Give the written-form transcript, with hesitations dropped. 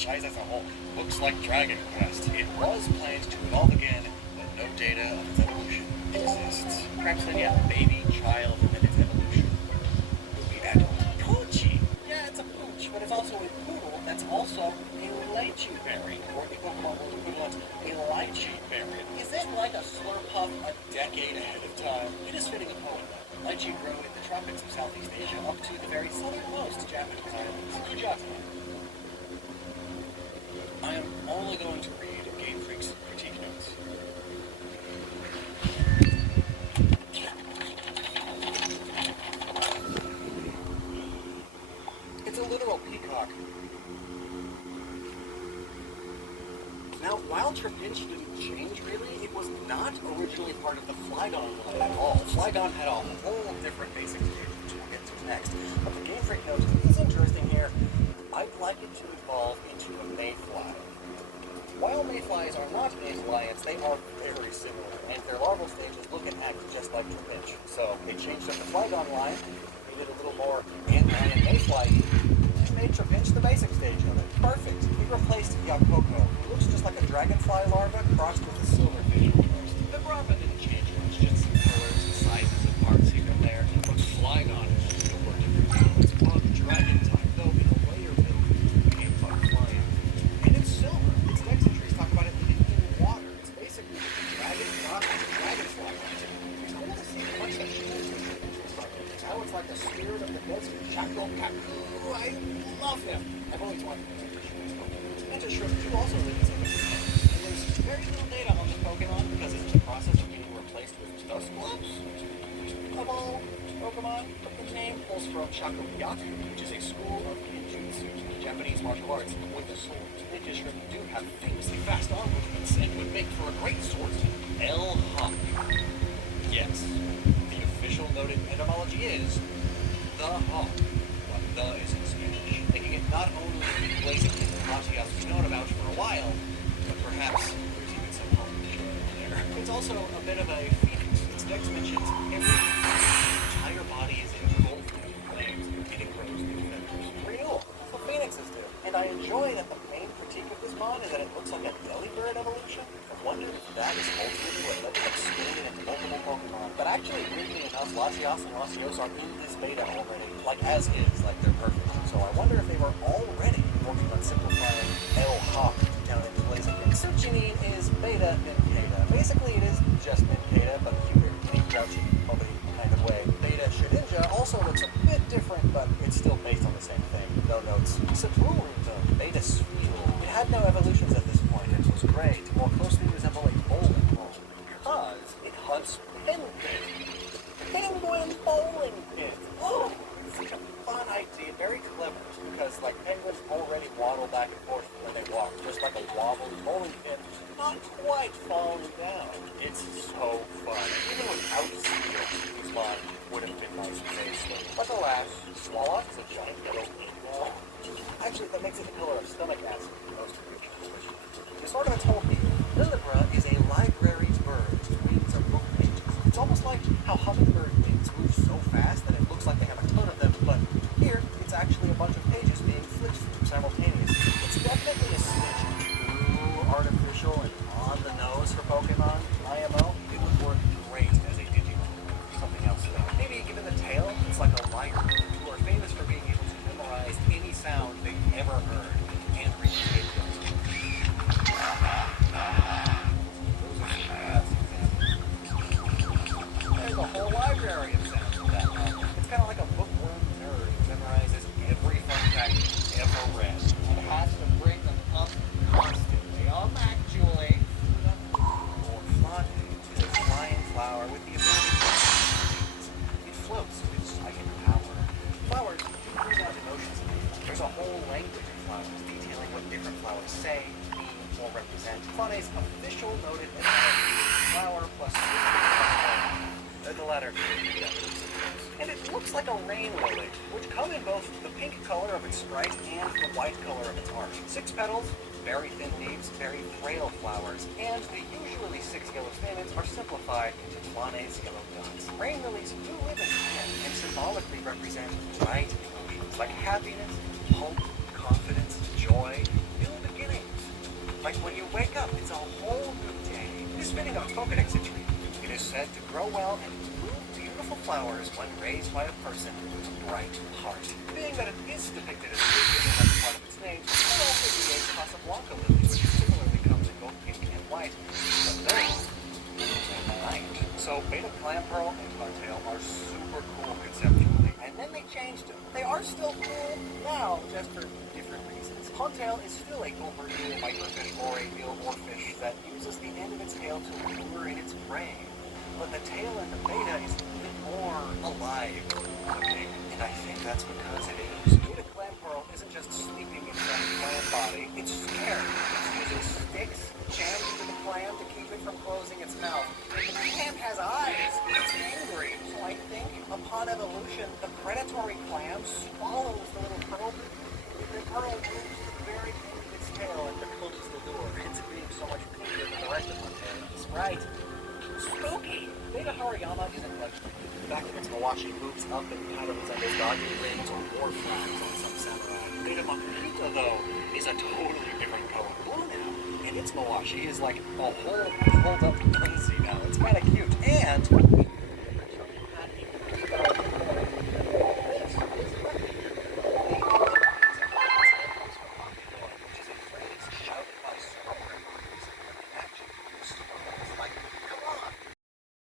franchise as a whole looks like Dragon Quest. It was planned to evolve again, but no data of its evolution exists. Perhaps then, yeah, baby, child, and then its evolution will be adult. Poochie! Yeah, it's a pooch, but it's also a poodle that's also a lychee berry, or the Pokemon World equivalent, a lychee berry. Is it like a Slurpuff a decade ahead of time? It is fitting a poem, though. Lychee grow in the tropics of Southeast Asia up to the very southernmost Japanese islands. Good job, man. I am only going to read Game Freak's critique notes. It's a literal peacock. Now, while Trapinch didn't change really, it was not originally part of the Flygon line at all. Flygon had a whole different basic stage, which we'll get to next. But the Game Freak note is interesting here. I'd like it to evolve into a Mayfly. While Mayflies are not Mayflions, they are very similar, and their larval stages look and act just like Trapinch. So they changed up the Flygon line, made it a little more Ant-Lion Mayfly, and made Trapinch the basic stage of it. Perfect. We replaced Yakoko, who looks just like a dragonfly larva crossed with a silverfish almost. The Brava didn't change much, just some colors and sizes of parts here and there. But Flygon is super different. It's bug dragon type, though in a layer build became bug flying. And it's silver. Its dex entries talk about it living in water. It's basically a dragon not a dragonfly. I want to see how much that shows you. Now it's like the spirit of the desert, Chaco Kaku. I love him. I've only talked about and Shrimp do also live in Southern Japan. And there's very little data on this Pokemon because it's in the process of being replaced with Dusclops. Of all Pokemon, the name pulls from Shakuyaku, which is a school of ninjutsu, Japanese martial arts with a sword. Ninja Shrimp do have famously fast arm movements and would make for a great swordsman. El Hawk. Yes, the official noted etymology is the hawk, but the is in Spanish, making it not only blazing Latias we've known about for a while, but perhaps there's even some home there. It's also a bit of a phoenix. Its dex mentions every entire body is engulfed in flames and it grows new feathers. Renewal. That's what phoenixes do. And I enjoy that the main critique of this mon is that it looks like a Delibird evolution. I wonder if that is ultimately what lets it expand into multiple Pokemon. But actually, weirdly enough, Latias and Latios are in this beta already. Like as is, like they're perfect. So I wonder if they were already working on simplifying El Hawk down into Blaziken. Suchinine is beta Nincada. Basically, it is just Nincada, but cuter in a grouchy, bubbly kind of way. Beta Shedinja also looks a bit different, but it's still based on the same thing. No notes. Sabrul, though, Beta Squeal. It had no evolutions at this point and was gray to more closely resemble a bowling ball because it hunts penguins. Penguin bowling pin. Oh, such a fun idea. Very clever. Because like penguins already waddle back and forth when they walk, just like a wobbly bowling pin, not quite falling down. It's so fun. Even without steel, this mod would have been nice and tasty. But alas, Swallow is a giant yellow ink now. Actually, that makes it the color of stomach acid for most of you. It's sort of a told me. Lillibra is a library's bird whose wings are book pages. It's almost like how hummingbird wings move so fast that it looks like they have a ton of them, but here it's actually a bunch of pages being flipped through simultaneously. It's definitely a smidge too artificial and on the nose for Pokemon IMO. It would work great as a Digimon. Something else though. Maybe given the tail, it's like a liar who are famous for being able to memorize any sound they've ever heard and recreate those. There's a whole library of sounds in that one. It's kind of like a bookworm nerd who memorizes every fun fact he's ever read and has to bring them up constantly. Actually, or Flante is a flying flower with the ability to it floats with psychic power. Flowers do bring out emotions in people. There's a whole language of flowers detailing what different flowers say, mean, or represent. Flante's official noted etymology is flower plus the letter. And it looks like a rain lily, which come in both the pink color of its sprite and the white color of its arch. 6 petals, very thin leaves, very frail flowers, and the usually 6 yellow stamens are simplified into Flante's yellow dots. Rain lilies do live in Japan and symbolically represent bright emotions like happiness, hope, confidence, joy, feeling Like when you wake up, it's a whole new day. It is fitting of its Pokedex entry. It is said to grow well and bloom beautiful flowers when raised by a person with a bright heart. Being that it is depicted as beautiful as part of its name, it could also be a Casablanca lily, which similarly comes in both pink and white. But those night. So Beta Clam Pearl and Cartail are super cool conceptually, and then they changed them. They are still cool now, just for different reasons. Contail is still a overeating microfish or a eel or fish that uses the end of its tail to lure in its prey. But the tail in the beta is a bit more alive looking, and I think that's because it is. Beta Clam Pearl isn't just sleeping in some clam body, it's scared. It's using sticks jammed into the clam to keep it from closing its mouth. The clam has eyes. It's angry. So I think upon evolution, the predatory clam swallows the little pearl. The pearl moves to the very end of its tail and becomes the lure. Hence it being so much bigger than the rest of my tail. That's right. Spooky. Beta Hariyama isn't like the fact that its Mawashi moves up and paddles on his doggy rings or war flags on some samurai. Beta Makuhita, though, is a totally different color blue now. And its Mawashi is like a whole pulled up onesie now. It's kind of cute. And